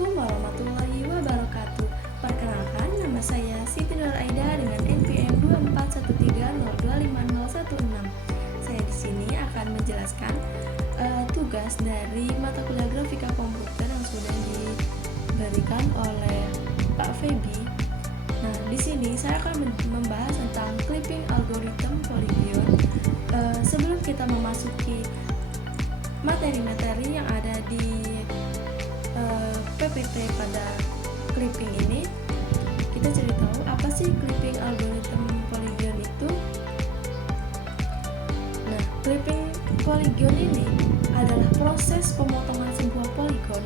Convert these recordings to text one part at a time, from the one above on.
Assalamualaikum warahmatullahi wabarakatuh. Perkenalkan, nama saya Siti Nur Aida dengan NPM 24130250116. Saya di sini akan menjelaskan tugas dari mata kuliah grafika komputer yang sudah diberikan oleh Pak Febi. Nah, di sini saya akan membahas tentang clipping algorithm Polygon. Sebelum kita memasuki materi-materi yang ada di PPT pada clipping ini, kita cari tahu apa sih clipping algorithm Polygon itu. Nah, clipping Polygon ini adalah proses pemotongan sebuah poligon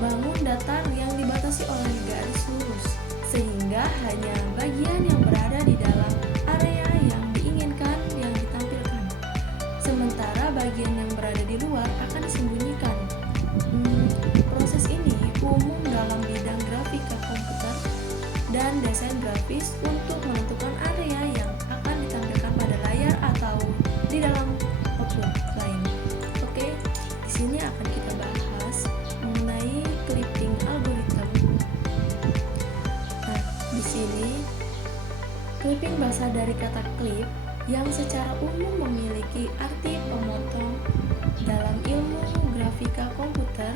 bangun datar yang dibatasi oleh garis lurus, sehingga hanya bagian yang berada di dalam area yang diinginkan yang ditampilkan, sementara bagian yang berada di luar akan disembunyikan. Proses ini umum dalam bidang grafika komputer dan desain grafis untuk menentukan area yang akan ditampilkan pada layar atau di dalam output lain. Oke, di sini akan kita bahas mengenai clipping algorithm. Nah, di sini clipping berasal dari kata clip yang secara umum memiliki arti pemotong. Dalam ilmu grafika komputer,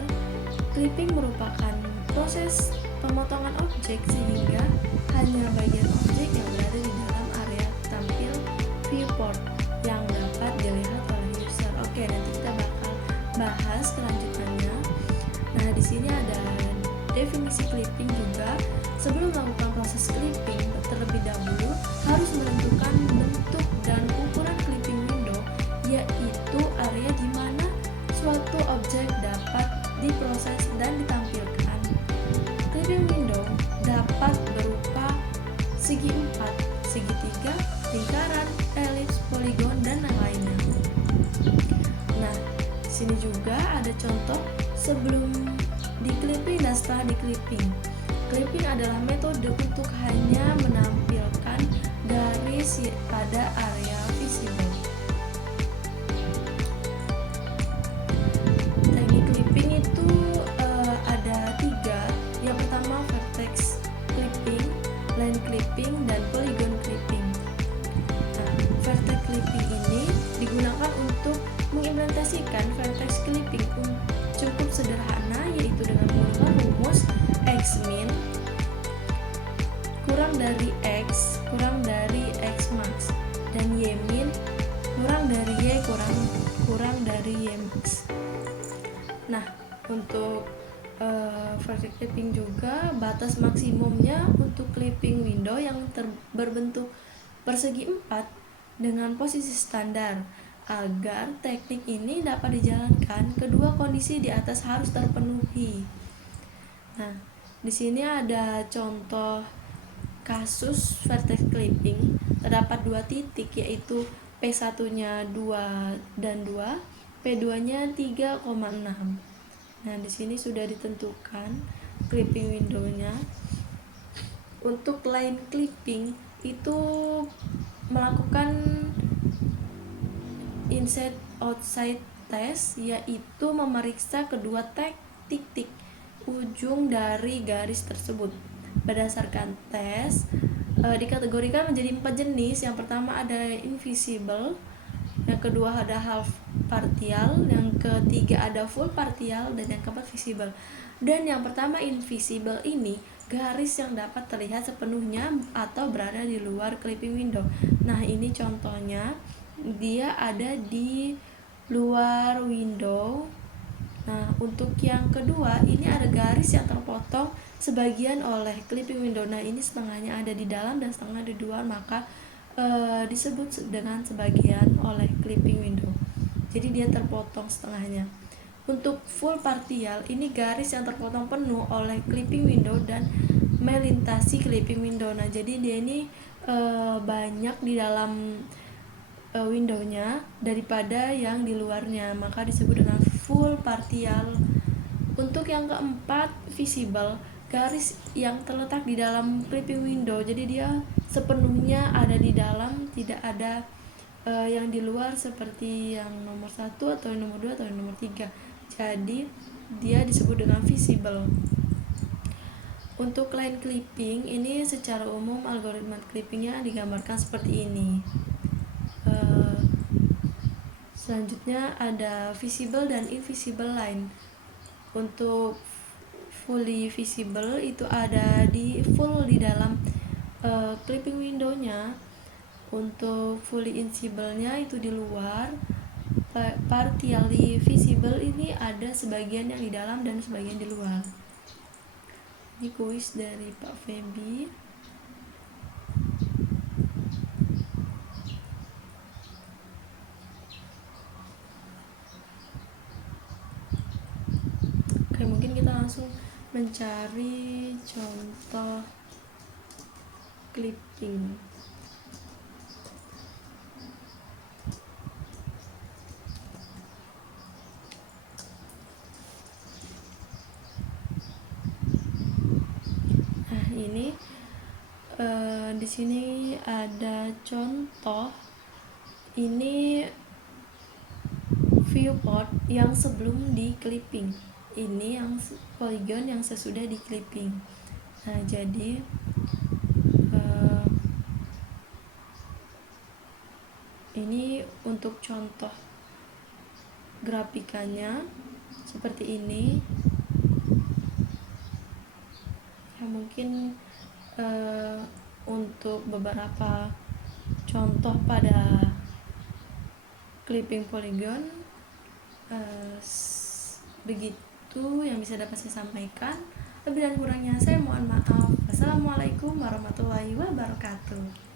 clipping merupakan proses pemotongan objek sehingga hanya bagian objek yang berada di dalam area tampil viewport yang dapat dilihat oleh user. Oke, nanti kita bakal bahas kelanjutannya. Nah, di sini ada definisi clipping juga. Sebelum melakukan proses clipping, terlebih dahulu harus menentukan bentuk dan ukuran clipping window, yaitu area di mana suatu objek dapat diproses dan ditampilkan. Clipping window dapat berupa segi 4, segitiga, lingkaran, elips, poligon, dan lainnya. Nah, di sini juga ada contoh sebelum di clipping dan setelah di clipping. Clipping adalah metode untuk hanya menampilkan garis pada area visible. Teknik clipping itu ada 3. Yang pertama vertex clipping, line clipping, dan polygon clipping. Nah, vertex clipping ini digunakan untuk mengimplementasikan vertex clipping cukup sederhana, yaitu dengan menggunakan rumus X min kurang dari X kurang dari X max dan Y min kurang dari Y kurang dari Y max. Nah, untuk vertex clipping juga batas maksimumnya untuk clipping window yang berbentuk persegi 4 dengan posisi standar. Agar teknik ini dapat dijalankan, kedua kondisi di atas harus terpenuhi. Nah, di sini ada contoh kasus vertex clipping. Terdapat 2 titik, yaitu P1-nya 2 dan 2, P2-nya 3,6. Nah, di sini sudah ditentukan clipping window-nya. Untuk line clipping itu melakukan inside outside test, yaitu memeriksa kedua titik ujung dari garis tersebut. Berdasarkan tes dikategorikan menjadi 4 jenis. Yang pertama ada invisible, yang kedua ada half partial, yang ketiga ada full partial, dan yang keempat visible. Dan yang pertama invisible ini garis yang dapat terlihat sepenuhnya atau berada di luar clipping window. Nah, ini contohnya, dia ada di luar window. Nah, untuk yang kedua ini ada garis yang terpotong sebagian oleh clipping window. Nah, ini setengahnya ada di dalam dan setengah di luar, maka disebut dengan sebagian oleh clipping window. Jadi dia terpotong setengahnya. Untuk full partial ini garis yang terpotong penuh oleh clipping window dan melintasi clipping window. Nah, jadi dia ini banyak di dalam windownya daripada yang di luarnya, maka disebut dengan full partial. Untuk yang keempat visible, garis yang terletak di dalam clipping window, jadi dia sepenuhnya ada di dalam, tidak ada yang di luar seperti yang nomor 1 atau yang nomor 2 atau yang nomor 3. Jadi dia disebut dengan visible. Untuk line clipping ini secara umum algoritma clippingnya digambarkan seperti ini. Selanjutnya ada visible dan invisible line. Untuk fully visible itu ada di full di dalam clipping window-nya. Untuk fully invisible-nya itu di luar. Partially visible ini ada sebagian yang di dalam dan sebagian di luar. Ini kuis dari Pak Feby. Oke, mungkin kita langsung mencari contoh clipping. Nah, ini di sini ada contoh. Ini viewport yang sebelum di clipping. Ini yang polygon yang sesudah di clipping. Nah, jadi ini untuk contoh grafikannya seperti ini. Ya, mungkin untuk beberapa contoh pada clipping polygon begitu yang bisa dapat saya sampaikan. Lebih dan kurangnya saya mohon maaf. Wassalamualaikum warahmatullahi wabarakatuh.